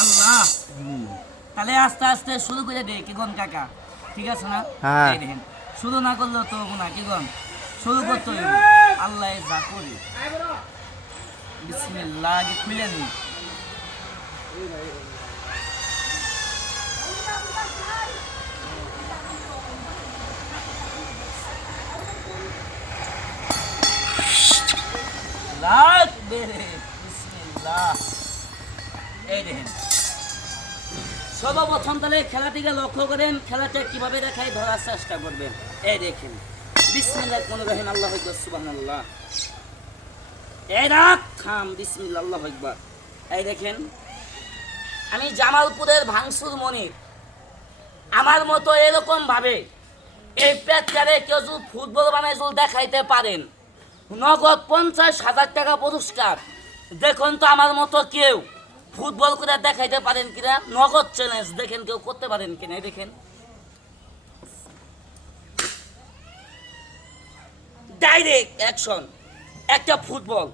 আল্লাহ। তাহলে আস্তে আস্তে শুরু করে দে কি গন কাকা? ঠিক আছে না? হ্যাঁ। শুরু না করলেও তো না কি গন শুরু করতে হইব। আল্লাহ যা করি। বিসমিল্লাহ আগে খুলে নি। সর্বপ্রথম তাহলে খেলাটিকে লক্ষ্য করেন, খেলাটা দেখায় ধরার চেষ্টা করবেন। দেখেন। কোন আল্লাহ হইকর সুবহানাল্লাহ। এই আল্লাহ একবার এই দেখেন। আমি জামালপুরের ভাঙসুর মনির। আমার মতো এরকম ভাবে এই প্যাচারে কেউ যদি ফুটবল বানায় দেখাইতে পারেন নগদ পঞ্চাশ হাজার টাকা পুরস্কার। দেখুন তো আমার মতো কেউ ফুটবল করে দেখাইতে পারেন কিনা, নগদ চ্যালেঞ্জ দেখেন কেউ করতে পারেন কিনা দেখেন। ডাইরেক্ট অ্যাকশন একটা ফুটবল।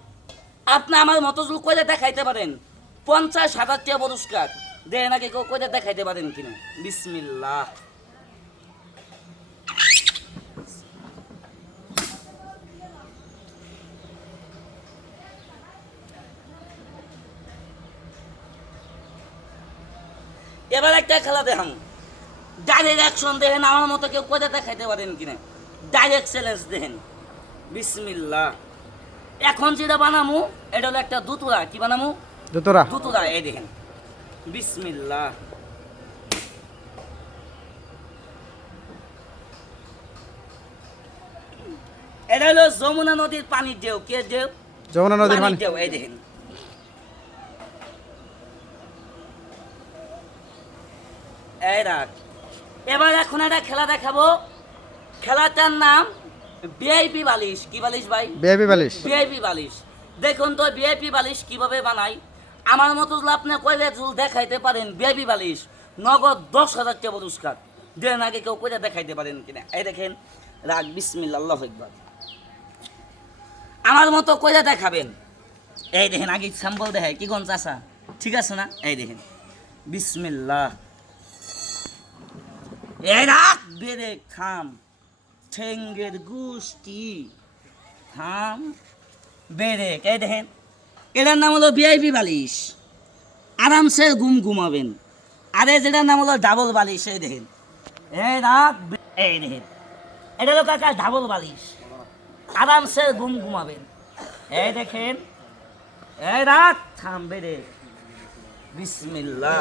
আপনি আমার মতো যদি করে দেখাইতে পারেন, পঞ্চাশ হাজার টাকা পুরস্কার দেয় নাকি কেউ করে দেখাইতে পারেন কিনা। বিসমিল্লাহ। এবার একটা খেলা দেখাম। ডাইরেক্ট অ্যাকশন দেখেন আমার মতো কেউ করে দেখাইতে পারেন কিনা ডাইরেক্ট চ্যালেঞ্জ দেখেন। বিসমিল্লাহ। এখন যেটা বানামু এটা হলো একটা দুতুরা। কি বানামু? দুতরা। দুতুরা এই দেখেন। বিসমিল্লাহ। এটা হলো যমুনা নদীর পানির ঢেউ। কে ঢেউ? যমুনা নদীর পানির ঢেউ এই দেখেন। এই রাখ এবার এখন একটা খেলা দেখাবো। খেলাটার নাম বিআইপি বালিশ। কি বালিশ ভাই? বেবি বালিশ। ভিআইপি বালিশ। দেখুন তো ভিআইপি বালিশ কীভাবে বানাই আমার মতো আপনি কইলে যদি দেখাইতে পারেন ভিআইপি বালিশ। নগদ দশ হাজার টাকা পুরস্কার। দেন আগে কেউ কইলে দেখাইতে পারেন কিনা। এই দেখেন রাগ বিসমিল্লা আল্লাহ একবার। আমার মতো কইলে দেখাবেন। এই দেখেন আগে স্যাম্পল দেখায়। কি গঞ্জ আসা ঠিক আছে না? এই দেখেন। বিসমিল্লাহ। এই রাগ বেড়ে খাম ঠেঙ্গের গুষ্টি থাম বেড়ে এই দেখেন এটার নাম হলো ভিআইপি বালিশ। আরামসে ঘুম ঘুমাবেন। আরে যেটার নাম হলো ডাবল বালিশ এই দেখেন। এই রাত এই দেখেন। এটা হলো কাকা ডাবল বালিশ। আরামসে ঘুম ঘুমাবেন। এই দেখেন এই রাত থাম বেড়ে বিসমিল্লাহ।